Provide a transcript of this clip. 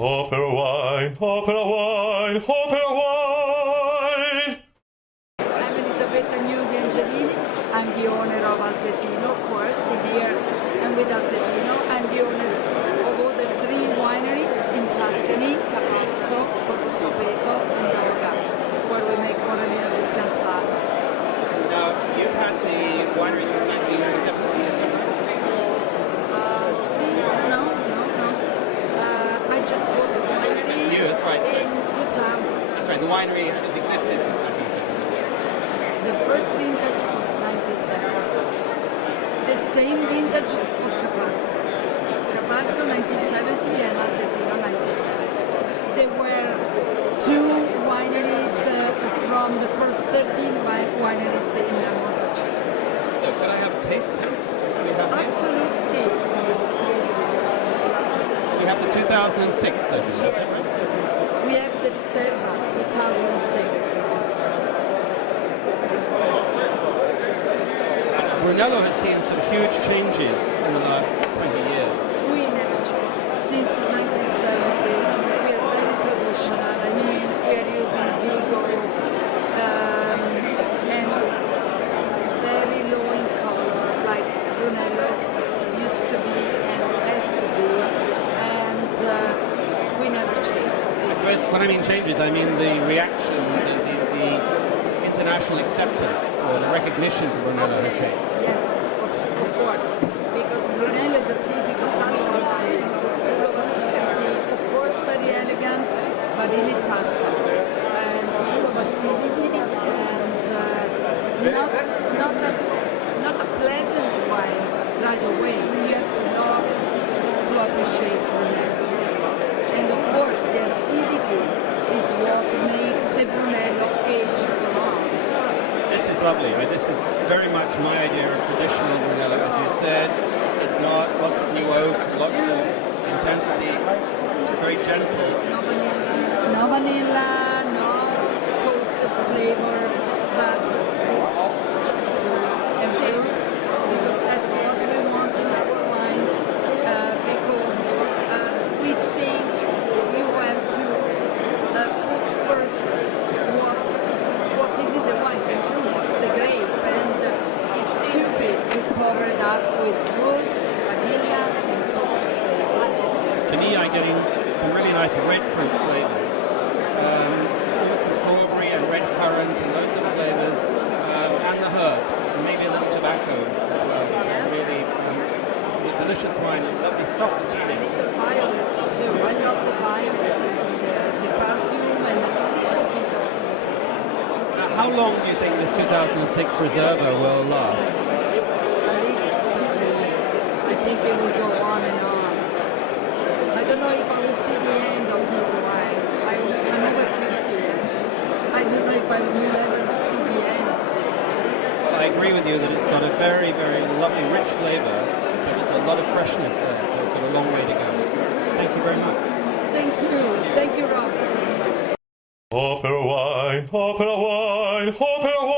OperaWine, OperaWine, OperaWine! I'm Gnudi-Angelini. I'm the owner of Altesino, of course, in here. And with Altesino, I'm the owner of all the 3 wineries in Tuscany, Capazzo, Borgo Scopeto, and Doga, where we make Morellino di Scansano. Now, you've had the winery since 1970, is that right? I just bought the property new, that's right. in 2000. That's right, the winery has existed since 1970. Yes. The first vintage was 1970. The same vintage of Capazzo. Capazzo 1970 and Altesino 1970. There were 2 wineries from the first 13 wineries in Montalcino. So could I have a taste, please? Absolutely. We have the 2006 over here. Yes. We have the Riserva 2006. Brunello has seen some huge changes in the last 20 years. We never changed. Since 1970, we are very traditional. I mean, we are using big oaks and very low in color, like Brunello used to be and has to be. And we never changed. I suppose when I mean changes, I mean the reaction, the international acceptance or the recognition for Brunello has changed. Yes, of course, because Brunello is a typical Tuscan wine, full of acidity, of course very elegant, but really Tuscan, and full of acidity, and not a pleasant wine right away. You have to love it to appreciate Brunello. And of course, the acidity is what makes the Brunello age so long. This is lovely. This is very much my idea of traditional Brunello, as you said. It's not lots of new oak, lots of intensity, very gentle. No vanilla, no toasted flavor, but fruit, just fruit and fruit, because that's what we want in our wine, because we think you have to put first what is in the wine, the fruit, the grape, and it's stupid to cover it up with wood, vanilla, and toasted flavor. To me, I'm getting some really nice red fruit flavors. Some strawberry and red currant and those sort of flavors, and the herbs, and maybe a little tobacco as well, which are really, this is a delicious wine, lovely soft tannin. The violet too, I love the violet, the perfume and a little bit of the taste. Now, how long do you think this 2006 Reserva will last? At least 30 years. I think it will go on and on. I don't know if I will see the end of this wine. I'm over 50 and I don't know if I will ever see the end of this wine. Well, I agree with you that it's got a very, very lovely, rich flavor, but there's a lot of freshness there, so it's got a long way to go. Thank you very much. Thank you. Thank you, Rob. OperaWine, OperaWine, OperaWine!